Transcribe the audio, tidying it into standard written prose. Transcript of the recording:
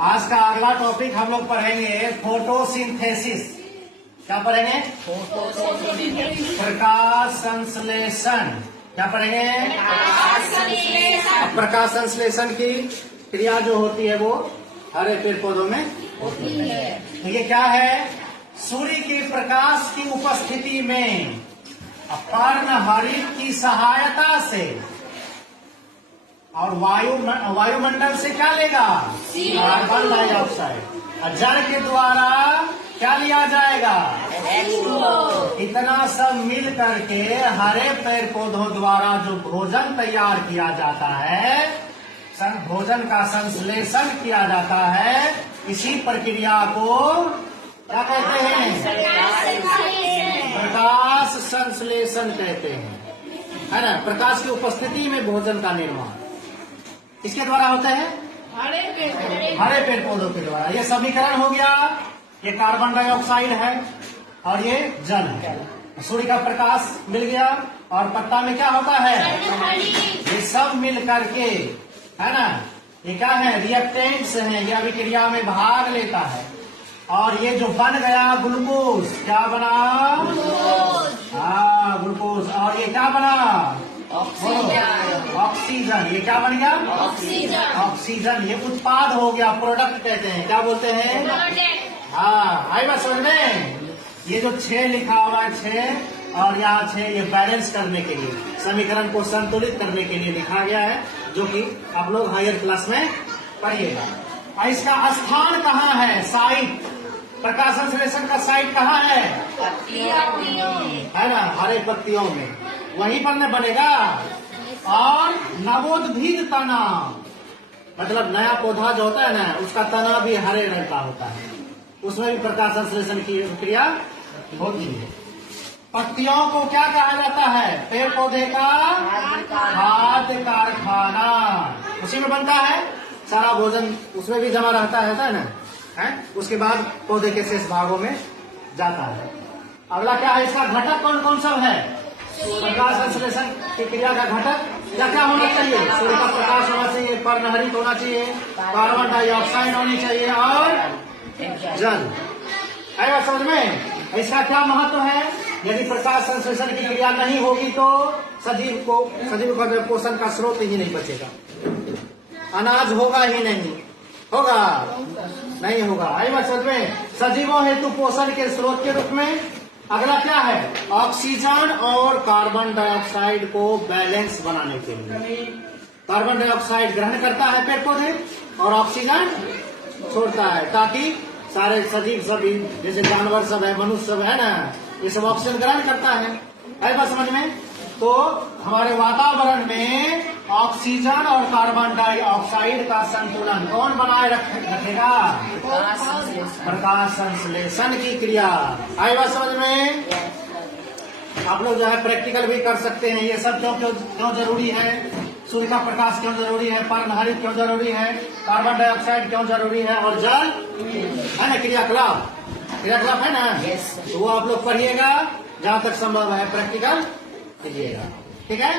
आज का अगला टॉपिक हम लोग पढ़ेंगे फोटोसिंथेसिस। क्या पढ़ेंगे? प्रकाश संश्लेषण। क्या पढ़ेंगे? प्रकाश संश्लेषण की क्रिया जो होती है वो हरे पेड़ पौधों में होती है। तो ये क्या है? सूर्य के प्रकाश की उपस्थिति में पर्णहरित की सहायता से और वायुमंडल से क्या लेगा? Carbon dioxide. और जल के द्वारा क्या लिया जाएगा? इतना सब मिल करके हरे पेड़ पौधों द्वारा जो भोजन तैयार किया जाता है, भोजन का संश्लेषण किया जाता है, इसी प्रक्रिया को क्या कहते हैं? प्रकाश संश्लेषण कहते हैं, है ना। प्रकाश की उपस्थिति में भोजन का निर्माण किसके द्वारा होता है? हरे पेड़ पौधों के द्वारा। ये समीकरण हो गया। ये कार्बन डाइऑक्साइड है और ये जल है। सूर्य का प्रकाश मिल गया और पत्ता में क्या होता है? ये सब मिल करके, है ना, ये क्या है? रिएक्टेंट्स हैं। ये अभिक्रिया में भाग लेता है और ये जो बन गया ग्लूकोज, क्या बना? हाँ, ग्लूकोज। और ये क्या बना? ऑक्सीजन। ये क्या बन गया? ऑक्सीजन। ये उत्पाद हो गया, प्रोडक्ट कहते हैं। क्या बोलते हैं? हाँ, आई बात समझ में? ये जो 6 लिखा हुआ है, 6 और यहाँ 6, ये बैलेंस करने के लिए, समीकरण को संतुलित करने के लिए लिखा गया है, जो कि आप लोग हायर क्लास में पढ़िएगा। इसका स्थान कहाँ है? साइट। प्रकाश संश्लेषण का साइट कहाँ है? है ना, हरे पत्तियों में। वहीं पर न बनेगा। और नवोद्भिद तना, मतलब नया पौधा जो होता है ना, उसका तना भी हरे रंग का होता है। उसमें भी प्रकाश संश्लेषण की क्रिया होती है। पत्तियों को क्या कहा जाता है? पेड़ पौधे का खाद्य कारखाना। उसी में बनता है सारा भोजन, उसमें भी जमा रहता है ना, है? उसके बाद पौधे के शेष भागों में जाता है। अगला क्या है? इसका घटक कौन कौन सब है? प्रकाश संश्लेषण की क्रिया का घटक क्या क्या होना चाहिए? सूर्य का प्रकाश होना चाहिए, पर्णहरित होना चाहिए, कार्बन डाइऑक्साइड होनी चाहिए और जल। आएगा समझ में? इसका क्या महत्व है? यदि प्रकाश संश्लेषण की क्रिया नहीं होगी तो सजीव को पोषण का स्रोत ही नहीं बचेगा। अनाज होगा ही नहीं, होगा नहीं होगा। आएगा समझ में? सजीवों हेतु पोषण के स्रोत के रूप में अगला क्या है? ऑक्सीजन और कार्बन डाइऑक्साइड को बैलेंस बनाने के लिए कार्बन डाइऑक्साइड ग्रहण करता है पेड़ पौधे और ऑक्सीजन छोड़ता है, ताकि सारे सजीव सभी जैसे जानवर सब है, मनुष्य सब है ना, ये सब ऑक्सीजन ग्रहण करता है बात समझ में? तो हमारे वातावरण में ऑक्सीजन और कार्बन डाइऑक्साइड का संतुलन कौन बनाए रखेगा? प्रकाश संश्लेषण की क्रिया। आई बात समझ में? आप लोग जो है प्रैक्टिकल भी कर सकते हैं। ये सब क्यों जरूरी है? सूर्य का प्रकाश क्यों जरूरी है? पर्णहरित क्यों जरूरी है? कार्बन डाइऑक्साइड क्यों जरूरी है? और जल है ना, क्रियाकलाप है ना। तो वो आप लोग पढ़िएगा, जहाँ तक संभव है प्रैक्टिकल कीजिएगा। ठीक है।